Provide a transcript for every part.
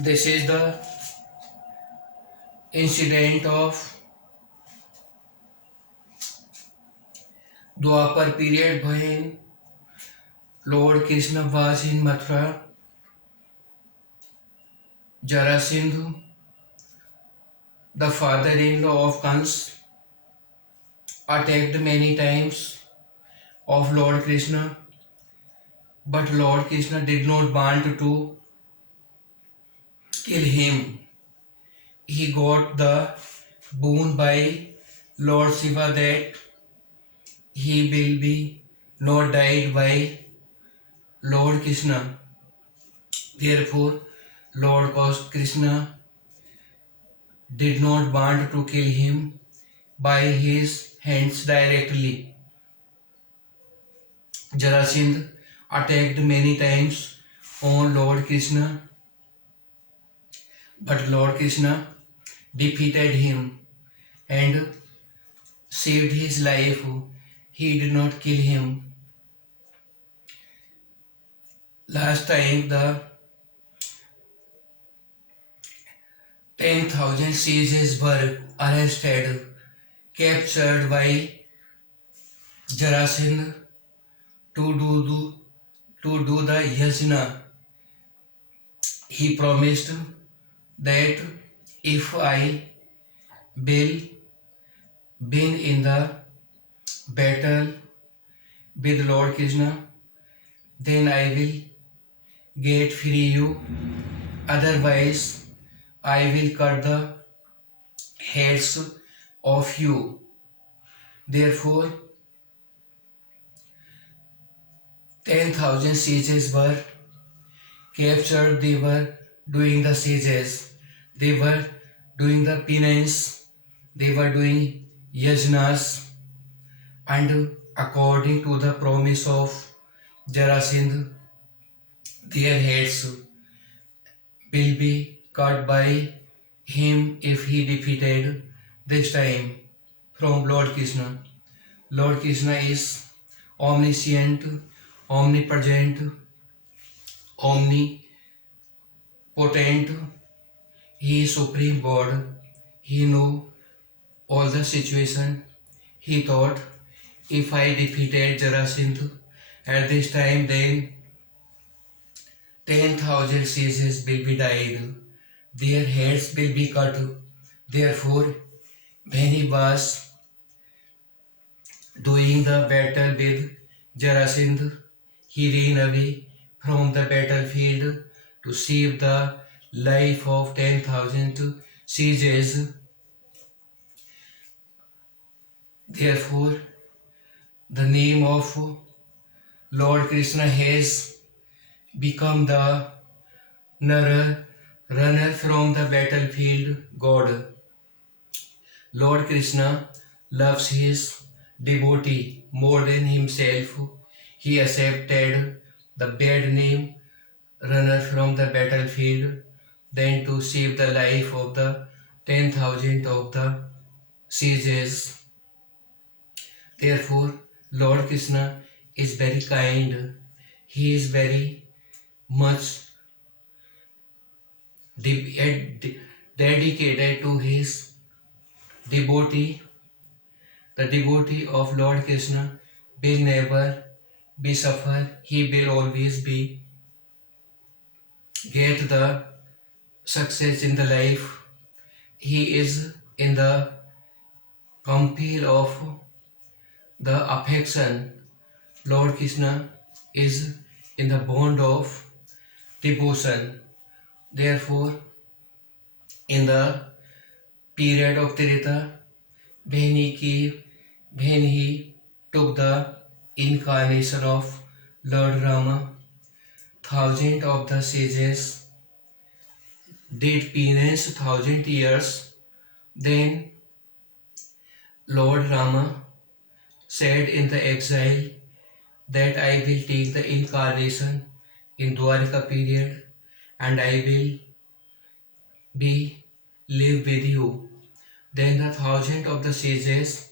This is the incident of Dwapar period when Lord Krishna was in Mathura. Jarasindhu, the father-in-law of Kans, attacked many times of Lord Krishna, but Lord Krishna did not want to kill him. He got the boon by Lord Shiva that he will be not died by Lord Krishna. Therefore, Lord Krishna did not want to kill him by his hands directly. Jarasindh attacked many times on Lord Krishna, but Lord Krishna defeated him and saved his life. He did not kill him. Last time the 10,000 sages were arrested, captured by Jarasindh to do the yajna. He promised that if I will win in the battle with Lord Krishna, then I will get free you. Otherwise, I will cut the heads of you. Therefore, 10,000 sages were captured. They were doing the sages. They were doing the penance. They were doing yajnas. And according to the promise of Jarasindh, their heads will be cut by him if he defeated this time from Lord Krishna. Lord Krishna is omniscient, omnipresent, omnipotent. He is Supreme God. He knows all the situation. He thought, if I defeated Jarasindh at this time, then 10,000 sages will be died. Their heads will be cut. Therefore, when he was doing the battle with Jarasindh, he ran away from the battlefield to save the life of 10,000 sages. Therefore, the name of Lord Krishna has become the runner from the battlefield God. Lord Krishna loves his devotee more than himself. He accepted the bad name runner from the battlefield than to save the life of the 10,000 of the sages. Therefore, Lord Krishna is very kind. He is very much dedicated to his devotee. The devotee of Lord Krishna will never be suffer. He will always be get the success in the life. He is in the compare of the affection. Lord Krishna is in the bond of devotion. Therefore, in the period of Treta, when he took the incarnation of Lord Rama, thousands of the sages did penance 1,000 years. Then Lord Rama said in the exile that I will take the incarnation in Dwarka period and I will be live with you. Then the thousand of the sages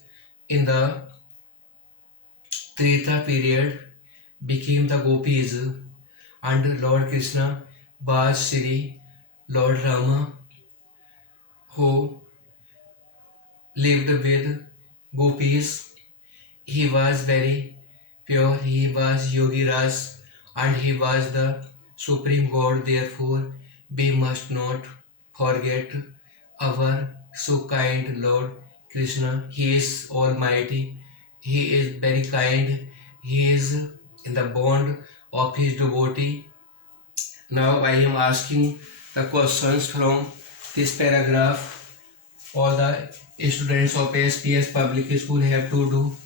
in the Treta period became the gopis and Lord Krishna was Sri Lord Rama, who lived with gopis. He was very pure, he was Yogi Raj, and he was the supreme God. Therefore, we must not forget our so kind Lord Krishna. He is almighty, he is very kind, he is in the bond of his devotee. Now I am asking the questions from this paragraph. All the students of SPS Public School have to do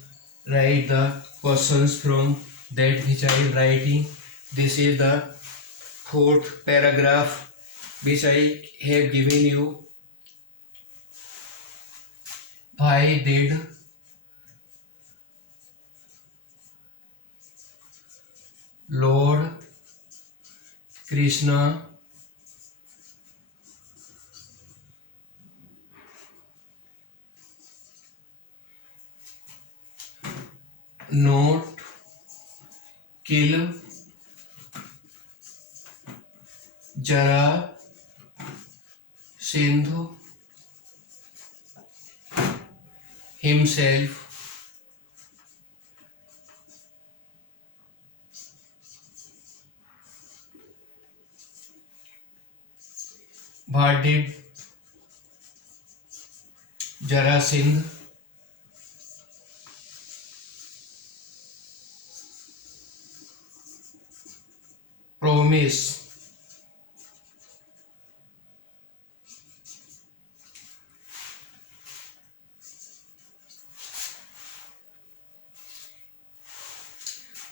write the questions from that which I am writing. This is the fourth paragraph which I have given you. Why did Lord Krishna not kill Jara Sindhu himself? What did Jarasindh promise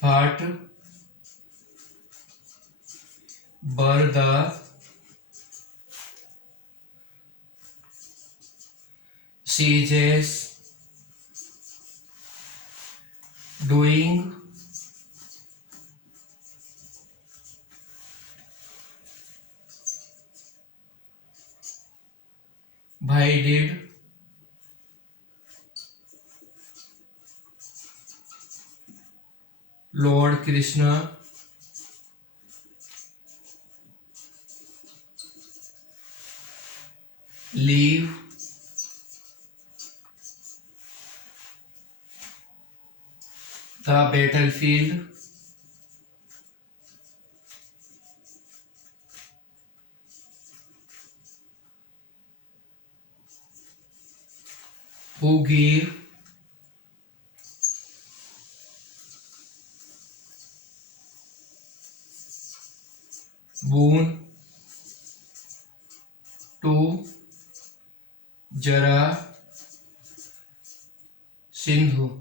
what were the sages doing? Why did Lord Krishna leave the battlefield? Who gave boon to Jara Sindhu?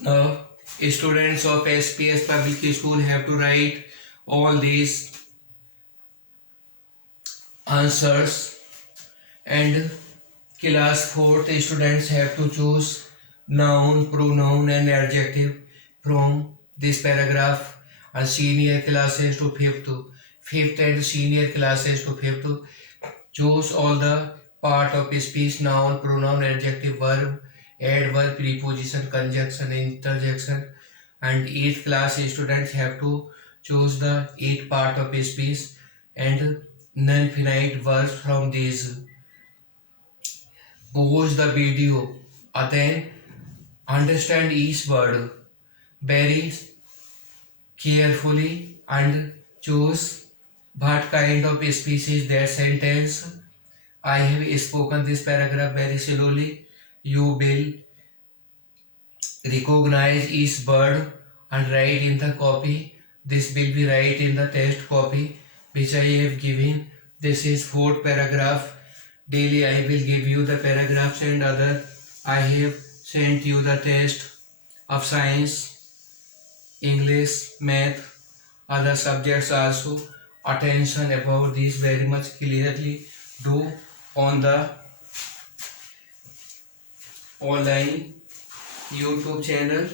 Now, students of SPS Public School have to write all these answers, and class 4th students have to choose noun, pronoun and adjective from this paragraph, and senior classes to 5th and senior classes to 5th choose all the part of speech, noun, pronoun, adjective, verb, adverb, preposition, conjunction, interjection, and 8th class students have to choose the 8 part of speech and non-finite verbs from these. Watch the video and then understand each word very carefully and choose what kind of speech is that sentence. I have spoken this paragraph very slowly. You will recognize each word and write in the copy. This will be write in the test copy which I have given. This is 4th paragraph. Daily I will give you the paragraphs and other. I have sent you the test of science, English, math, other subjects also. Attention about this very much clearly do on the online YouTube channel.